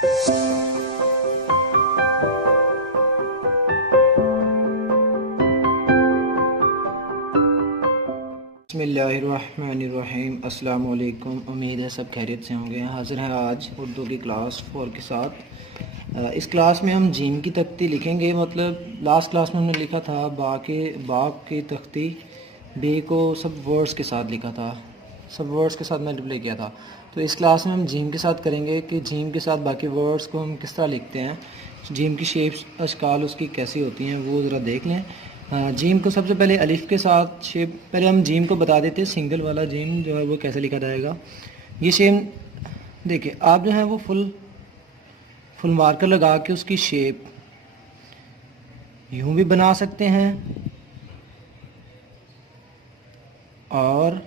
बिस्मिल्लाहिर्रहमानिर्रहीम। अस्सलाम वालेकुम। उम्मीद है सब खैरियत से होंगे। हाज़िर हैं आज उर्दू की क्लास 4 के साथ। इस क्लास में हम जीम की तख्ती लिखेंगे। मतलब लास्ट क्लास में हमने लिखा था बाग की तख्ती, बे को सब वर्ड्स के साथ लिखा था, सब वर्ड्स के साथ मल्टीप्लाई किया था। तो इस क्लास में हम जीम के साथ करेंगे कि जीम के साथ बाकी वर्ड्स को हम किस तरह लिखते हैं, जीम की शेप्स अशकाल उसकी कैसी होती हैं वो ज़रा देख लें। जीम को सबसे पहले अलिफ के साथ शेप, पहले हम जीम को बता देते हैं सिंगल वाला जीम जो है वो कैसे लिखा जाएगा। ये शेप देखिए, आप जो है वो फुल मार्कर लगा के उसकी शेप यूं भी बना सकते हैं और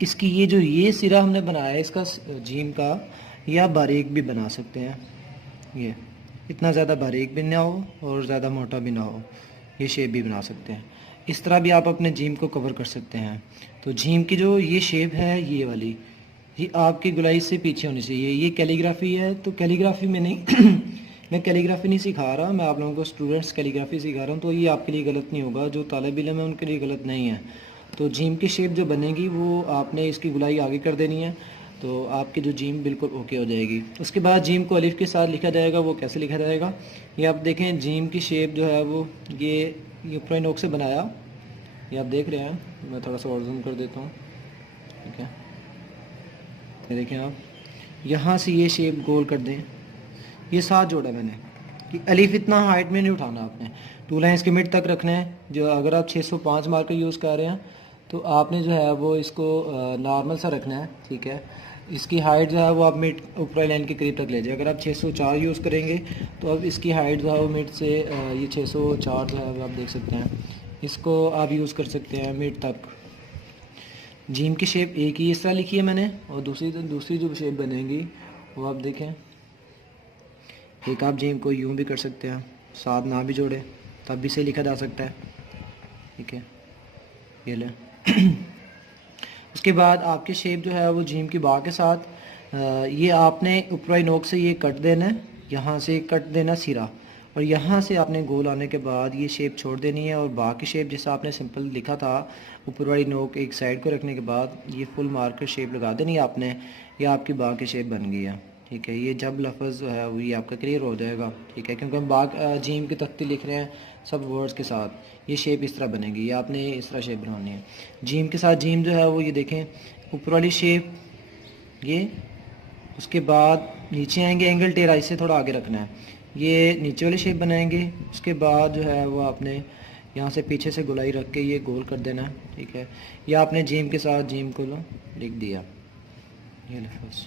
इसकी ये सिरा हमने बनाया है इसका जीम का, या बारीक भी बना सकते हैं। ये इतना ज़्यादा बारीक भी ना हो और ज़्यादा मोटा भी ना हो, ये शेप भी बना सकते हैं। इस तरह भी आप अपने जीम को कवर कर सकते हैं। तो जीम की जो ये शेप है ये वाली, ये आपकी गुलाई से पीछे होनी चाहिए। ये कैलीग्राफी है, तो कैलीग्राफी में नहीं मैं कैलीग्राफी नहीं सिखा रहा, मैं आप लोगों को स्टूडेंट्स कैलीग्राफी सिखा रहा हूँ, तो ये आपके लिए गलत नहीं होगा। जो तालिब इल्म है उनके लिए गलत नहीं है। तो जीम की शेप जो बनेगी वो आपने इसकी गुलाई आगे कर देनी है, तो आपकी जो जीम बिल्कुल ओके हो जाएगी। उसके बाद जीम को अलिफ के साथ लिखा जाएगा। वो कैसे लिखा जाएगा ये आप देखें। जीम की शेप जो है वो ये ऊपरी नोक से बनाया, ये आप देख रहे हैं। मैं थोड़ा सा और जूम कर देता हूँ, ठीक है। ये देखें आप, यहाँ से ये शेप गोल कर दें। ये साथ जोड़ा मैंने कि अलिफ इतना हाइट में नहीं उठाना आपने, टू लाइन इसके मिड तक रखना है। जो अगर आप 605 मार्कर यूज़ कर रहे हैं तो आपने जो है वो इसको नॉर्मल सा रखना है, ठीक है। इसकी हाइट जो है वो आप मिड ऊपरी लाइन के करीब तक ले जाए। अगर आप 604 यूज़ करेंगे तो अब इसकी हाइट जो है वो मिड से ये 604 जो है वो आप देख सकते हैं, इसको आप यूज़ कर सकते हैं मिड तक। जीम की शेप एक ही इस तरह लिखी है मैंने, और दूसरी जो शेप बनेगी वो आप देखें। एक आप जीम को यूं भी कर सकते हैं, साथ ना भी जोड़े तब भी से लिखा जा सकता है, ठीक है। ये लें उसके बाद आपकी शेप जो है वो जीम की बा के साथ ये आपने ऊपरी नोक से ये कट देना है, यहाँ से कट देना सिरा, और यहाँ से आपने गोल आने के बाद ये शेप छोड़ देनी है। और बा की शेप जैसा आपने सिंपल लिखा था, ऊपर वाली नोक एक साइड को रखने के बाद ये फुल मार्कर शेप लगा देनी है आपने। ये आपकी बा की शेप बन गई है, ठीक है। ये जब लफ्ज़ जो है वो ये आपका क्लियर हो जाएगा, ठीक है, क्योंकि हम बाग जीम की तख्ती लिख रहे हैं सब वर्ड्स के साथ। ये शेप इस तरह बनेगी, ये आपने इस तरह शेप बनानी है जीम के साथ। जीम जो है वो ये देखें, ऊपर वाली शेप ये, उसके बाद नीचे आएंगे, एंगल टेढ़ा इससे थोड़ा आगे रखना है, ये नीचे वाली शेप बनाएंगे। उसके बाद जो है वो आपने यहाँ से पीछे से गुलाई रख के ये गोल कर देना है, ठीक है। या आपने जीम के साथ जीम को लिख दिया। ये लफ्ज़,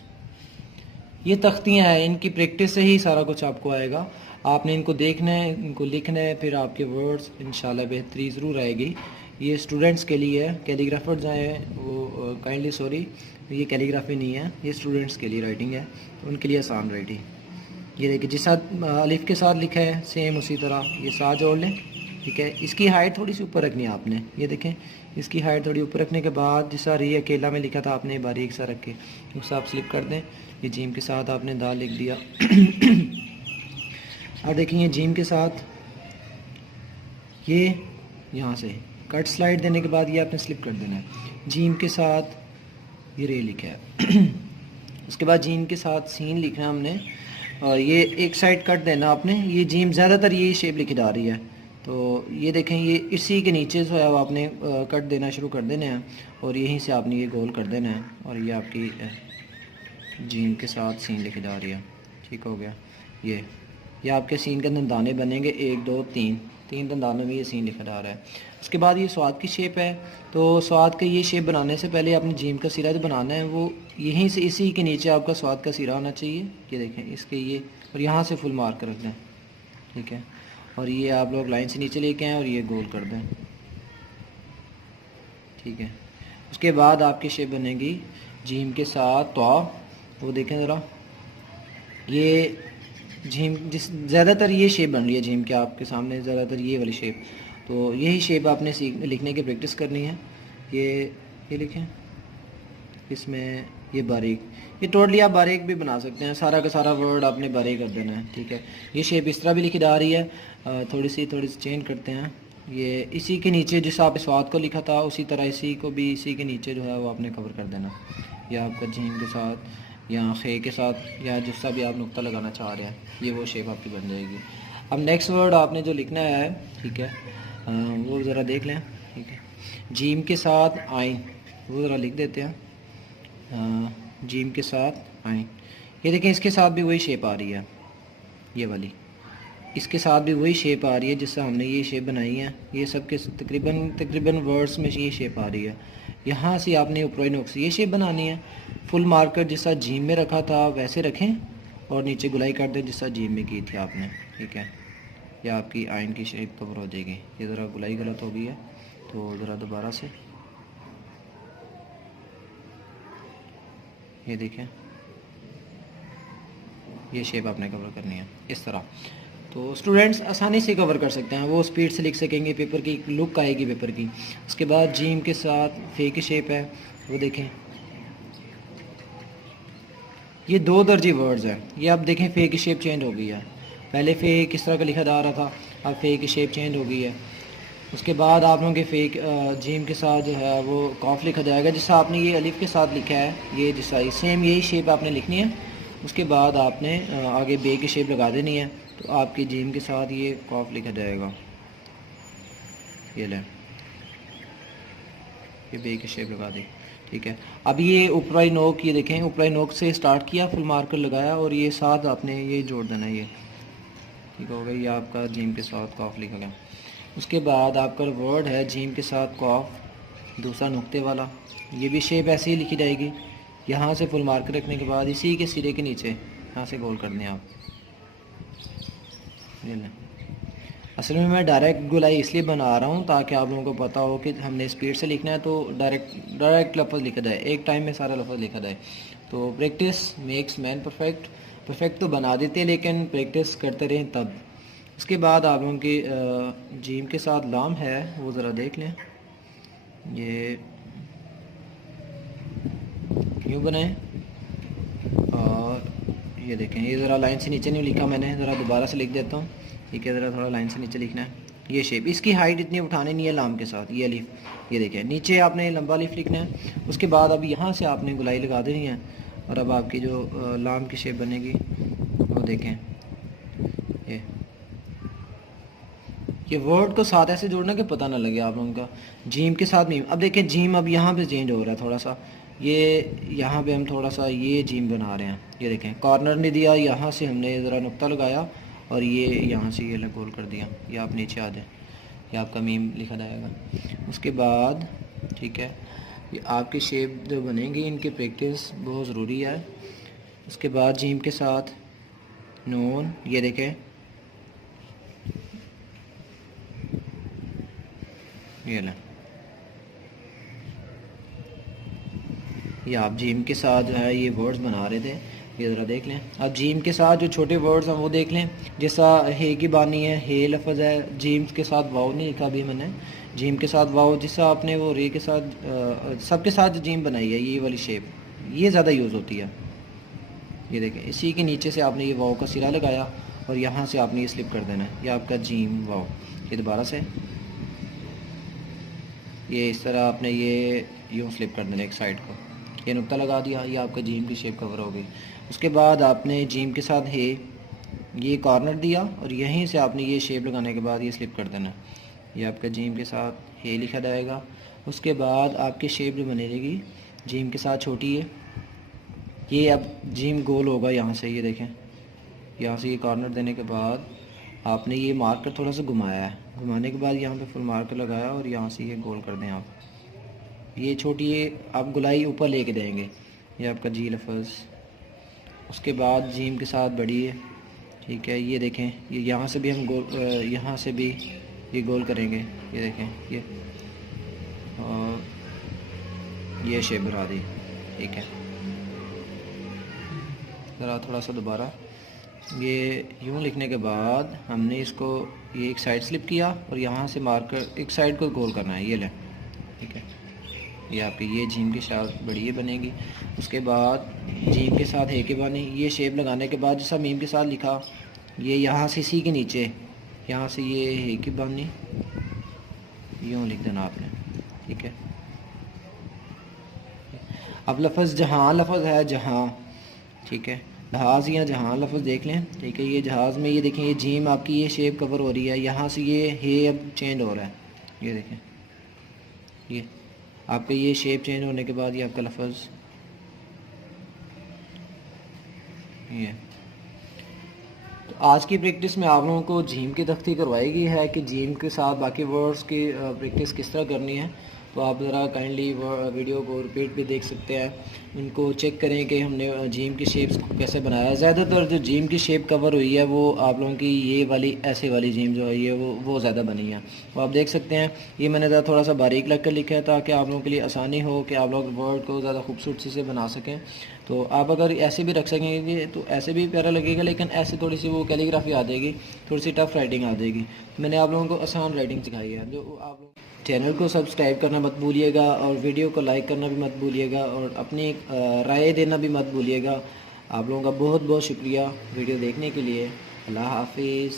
ये तख्तियाँ हैं, इनकी प्रैक्टिस से ही सारा कुछ आपको आएगा। आपने इनको देखना है, इनको लिखना है, फिर आपके वर्ड्स इंशाल्लाह बेहतरी ज़रूर आएगी। ये स्टूडेंट्स के लिए है, कैलीग्राफर जो है वो काइंडली सॉरी, ये कैलीग्राफी नहीं है, ये स्टूडेंट्स के लिए राइटिंग है, उनके लिए आसान राइटिंग। ये देखिए जिस साथ अलिफ के साथ लिखा है सेम उसी तरह ये साथ जोड़ लें, ठीक है। इसकी हाइट थोड़ी सी ऊपर रखनी है आपने, ये देखें इसकी हाइट थोड़ी ऊपर रखने के बाद जिस री अकेला में लिखा था आपने बारीक सा रख के उसे आप स्लिप कर दें। ये जीम के साथ आपने दाल लिख दिया और देखिए जीम के साथ ये यहाँ से कट स्लाइड देने के बाद ये आपने स्लिप कर देना है। जीम के साथ ये रे लिखा है उसके बाद जीम के साथ सीन लिखना है हमने, और ये एक साइड कट देना आपने। ये जीम ज़्यादातर ये शेप लिखी जा रही है, तो ये देखें ये इसी के नीचे जो है वो आपने कट देना शुरू कर देना है, और यहीं से आपने ये गोल कर देना है, और ये आपकी जीम के साथ सीन लिखी जा रही है, ठीक हो गया। ये आपके सीन के दंदाने बनेंगे, 1 2 3 दंदानों में ये सीन लिखा जा रहा है। उसके बाद ये स्वाद की शेप है, तो स्वाद के ये शेप बनाने से पहले आपने जीम का सिरा जो बनाना है वो यहीं से इसी के नीचे आपका स्वाद का सिरा होना चाहिए। ये देखें इसके ये, और यहाँ से फुल मार्क रख दें, ठीक है। और ये आप लोग लाइन से नीचे लेके आएँ और ये गोल कर दें, ठीक है। उसके बाद आपकी शेप बनेगी जीम के साथ तो, वो देखें ज़रा, ये जीम जिस ज़्यादातर ये शेप बन रही है जीम के आपके सामने, ज़्यादातर ये वाली शेप, तो यही शेप आपने लिखने की प्रैक्टिस करनी है। ये लिखें, इसमें ये बारीक, ये टोटली आप बारीक भी बना सकते हैं, सारा का सारा वर्ड आपने बारीक कर देना है, ठीक है। ये शेप इस तरह भी लिखी जा रही है, थोड़ी सी चेंज करते हैं। ये इसी के नीचे जिस आप स्वाद को लिखा था उसी तरह इसी को भी इसी के नीचे जो है वो आपने कवर कर देना, या आपका जीम के साथ या खे के साथ या जिसका भी आप नुक्ता लगाना चाह रहे हैं, ये वो शेप आपकी बन जाएगी। अब नेक्स्ट वर्ड आपने जो लिखना है, ठीक है, वो ज़रा देख लें, ठीक है। जीम के साथ आइन, वो ज़रा लिख देते हैं, जीम के साथ आइन। ये देखें इसके साथ भी वही शेप आ रही है, ये वाली, इसके साथ भी वही शेप आ रही है जिससे हमने ये शेप बनाई है। ये सब के तकरीबन वर्ड्स में ये शेप आ रही है। यहाँ से आपने ऊपरी नोक से ये शेप बनानी है। फुल मार्कर जैसा जीम में रखा था वैसे रखें और नीचे गुलाई कर दें जैसा जीम में की थी आपने, ठीक है। या आपकी आइन की शेप कवर हो जाएगी। ये ज़रा गुलाई गलत हो गई है तो ज़रा दोबारा से, ये देखें ये शेप आपने कवर करनी है इस तरह। तो स्टूडेंट्स आसानी से कवर कर सकते हैं, वो स्पीड से लिख सकेंगे, पेपर की लुक आएगी पेपर की। उसके बाद जीम के साथ फे की शेप है, वो देखें ये 2 दर्जी वर्ड्स हैं। ये आप देखें फे की शेप चेंज हो गई है, पहले फे किस तरह का लिखा जा रहा था, अब फे की शेप चेंज हो गई है। उसके बाद आप लोगों के फेक जीम के साथ जो है वो कॉफ लिखा जाएगा, जैसा आपने ये अलिफ के साथ लिखा है, ये जैसा सेम यही शेप आपने लिखनी है। उसके बाद आपने आगे बे की शेप लगा देनी है, तो आपकी जीम के साथ ये कॉफ लिखा जाएगा। ये लें, ये बे की शेप लगा दी, ठीक है। अब ये ऊपरी नोक, ये देखें ऊपरी नोक से स्टार्ट किया, फुल मार्कर लगाया और ये साथ आपने ये जोड़ देना, ये ठीक हो गया। ये आपका जीम के साथ कॉफ लिखा गया। उसके बाद आपका वर्ड है जीम के साथ कॉफ, दूसरा नुक्ते वाला, ये भी शेप ऐसे ही लिखी जाएगी। यहाँ से फुल मार्कर रखने के बाद इसी के सिरे के नीचे यहाँ से गोल कर दें आप। ये लें, असल में मैं डायरेक्ट गुलाई इसलिए बना रहा हूँ ताकि आप लोगों को पता हो कि हमने स्पीड से लिखना है तो डायरेक्ट लफ्ज़ लिखा जाए, एक टाइम में सारा लफ्ज़ लिखा जाए। तो practice makes man perfect, perfect तो बना देते हैं लेकिन प्रैक्टिस करते रहें तब। उसके बाद आप लोगों की जीम के साथ लाम है, वो ज़रा देख लें, ये यूँ बनाएं और ये देखें, ये ज़रा लाइन से नीचे नहीं लिखा मैंने, ज़रा दोबारा से लिख देता हूँ, ठीक है। ज़रा थोड़ा लाइन से नीचे लिखना है। ये शेप, इसकी हाइट इतनी उठानी नहीं है लाम के साथ, ये अलिफ, ये देखें नीचे आपने लंबा अलिफ लिखना है। उसके बाद अब यहाँ से आपने गुलाई लगा देनी है और अब आपकी जो लाम की शेप बनेगी वो देखें, ये वर्ड को साथ ऐसे जोड़ना कि पता ना लगे आप लोगों का। जीम के साथ मीम, अब देखें जीम अब यहाँ पे चेंज हो रहा है थोड़ा सा, ये यहाँ पे हम थोड़ा सा ये जीम बना रहे हैं। ये देखें कॉर्नर नहीं दिया, यहाँ से हमने ज़रा नुक्ता लगाया और ये यहाँ से ये गोल कर दिया। ये आप नीचे आ जाए, ये आपका मीम लिखा जाएगा। उसके बाद ठीक है, ये आपकी शेप जो बनेंगी इनकी प्रैक्टिस बहुत ज़रूरी है। उसके बाद जीम के साथ नून, ये देखें ये लें, ये आप जीम के साथ जो है ये वर्ड्स बना रहे थे, ये ज़रा देख लें। अब जीम के साथ जो छोटे वर्ड्स हैं वो देख लें, जैसा हे की बानी है, हे लफ्ज़ है, जीम के साथ वाव नहीं लिखा अभी मैंने, जीम के साथ वाव, जैसा आपने वो रे के साथ सबके साथ जो जीम बनाई है ये वाली शेप, ये ज़्यादा यूज़ होती है। ये देखें इसी के नीचे से आपने ये वाव का सिरा लगाया और यहाँ से आपने ये स्लिप कर देना है, ये आपका जीम वाव। ये दोबारा से ये इस तरह आपने ये यूँ स्लिप कर देना एक साइड को, ये नुक्ता लगा दिया, ये आपका जीम की शेप कवर हो गई। उसके बाद आपने जीम के साथ है ये कॉर्नर दिया और यहीं से आपने ये शेप लगाने के बाद ये स्लिप कर देना, ये आपका जीम के साथ है लिखा जाएगा। उसके बाद आपकी शेप जो बनेगी जीम के साथ छोटी है, ये अब जीम गोल होगा यहाँ से, ये देखें यहाँ से ये कॉर्नर देने के बाद आपने ये मार्कर थोड़ा सा घुमाया है, घुमाने के बाद यहाँ पे फुल मार्कर लगाया और यहाँ से ये गोल कर दें आप। ये छोटी ये आप गुलाई ऊपर लेके देंगे, ये आपका जी लफ्ज़। उसके बाद जीम के साथ बड़ी है, ठीक है। ये देखें ये यहाँ से भी हम गोल, यहाँ से भी ये गोल करेंगे, ये देखें ये, और ये शेप बना दी, ठीक है। ज़रा थोड़ा सा दोबारा, ये यूँ लिखने के बाद हमने इसको ये एक साइड स्लिप किया और यहाँ से मार्कर एक साइड को गोल करना है, ये लें, ठीक है। ये आपकी ये जीम के साथ बढ़िया बनेगी। उसके बाद जीम के साथ है के बानी, ये शेप लगाने के बाद जैसा मीम के साथ लिखा, ये यहाँ से सी के नीचे यहाँ से ये है की बानी यूँ लिख देना आपने, ठीक है। अब लफ्ज़ जहाँ लफ्ज़ है जहाँ, ठीक है, जहाज़ या जहाँ लफ्ज़ देख लें, ठीक है। ये जहाज़ में ये देखें, ये जीम आपकी ये शेप कवर हो रही है, यहाँ से ये है अब चेंज हो रहा है, ये देखें, ये आपका ये शेप चेंज होने के बाद ये आपका लफ्ज़ ये। तो आज की प्रैक्टिस में आप लोगों को जीम की तख्ती करवाई गई है कि जीम के साथ बाकी वर्ड्स की प्रैक्टिस किस तरह करनी है। तो आप ज़रा काइंडली वीडियो को रिपीट भी देख सकते हैं, उनको चेक करें कि हमने जीम की शेप्स को कैसे बनाया है। ज़्यादातर जो जीम की शेप कवर हुई है वो आप लोगों की ये वाली ऐसे वाली जीम जो है ये वो ज़्यादा बनी है। तो आप देख सकते हैं ये मैंने ज़रा थोड़ा सा बारीक लग कर लिखा है ताकि आप लोगों के लिए आसानी हो कि आप लोग वर्ड को ज़्यादा खूबसूरती से बना सकें। तो आप अगर ऐसे भी रख सकेंगे तो ऐसे भी प्यारा लगेगा, लेकिन ऐसे थोड़ी सी वो कैलीग्राफी आ जाएगी, थोड़ी सी टफ राइटिंग आ जाएगी। मैंने आप लोगों को आसान राइटिंग सिखाई है। जो आप लोग चैनल को सब्सक्राइब करना मत भूलिएगा और वीडियो को लाइक करना भी मत भूलिएगा और अपनी राय देना भी मत भूलिएगा। आप लोगों का बहुत बहुत शुक्रिया वीडियो देखने के लिए। अल्लाह हाफिज़।